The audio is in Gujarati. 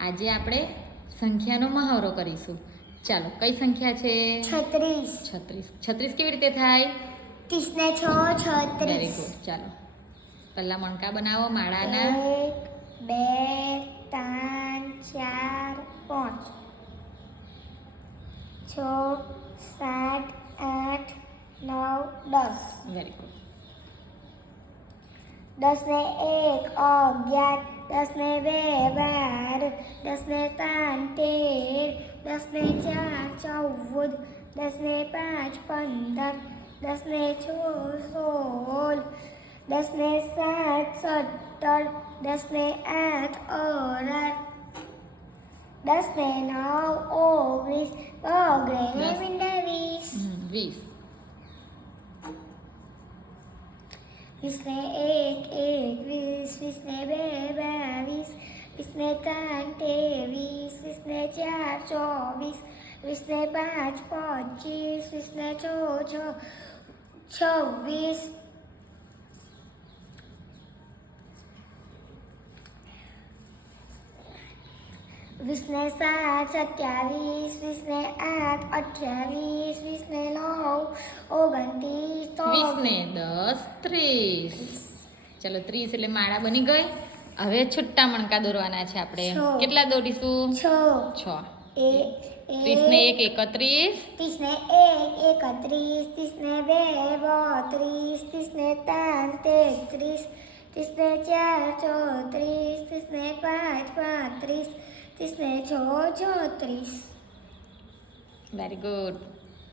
આજે આપણે સંખ્યાનો મહાવરો કરીશું. ચાલો, કઈ સંખ્યા છે? 36. 36 કેવી રીતે થાય? 30 ને 6 36. Very good. ચાલો, પહેલા મણકા બનાવો માળાના. 1 2 3 4 5 6 7 8 9 10. Very good. 10 ને 1 11, 10 ને 2 12, 10 ને 3 13, 10 ને 4 14, 10 ને 5 15, 10 ને 6 16, 10 ને 7 17, 10 ને 8 18, 10 ને 9 19, ઓગણે ને 20. 20. 20 ને 1 21, 20 ને 2 22, 20 ને 3 23, 20 ને 4 24, 20 ને 5 25, 20 ને 6 26, 20 ને 7 27, 20 ને 8 28, 20 ને 9 29, 20 ને 10 30. ચાલો, 30 એટલે માળા બની ગઈ. હવે છૂટા મણકા દોરવાના છે આપણે. છ. કેટલા દોરીશું? 6 6. 30 ને 1 31, 30 ને 1 31, 30 ને 2 32, 30 ને 3 33, 30 ને 4 34, 30 ને 5 35, 30 ને 6 36. Very good.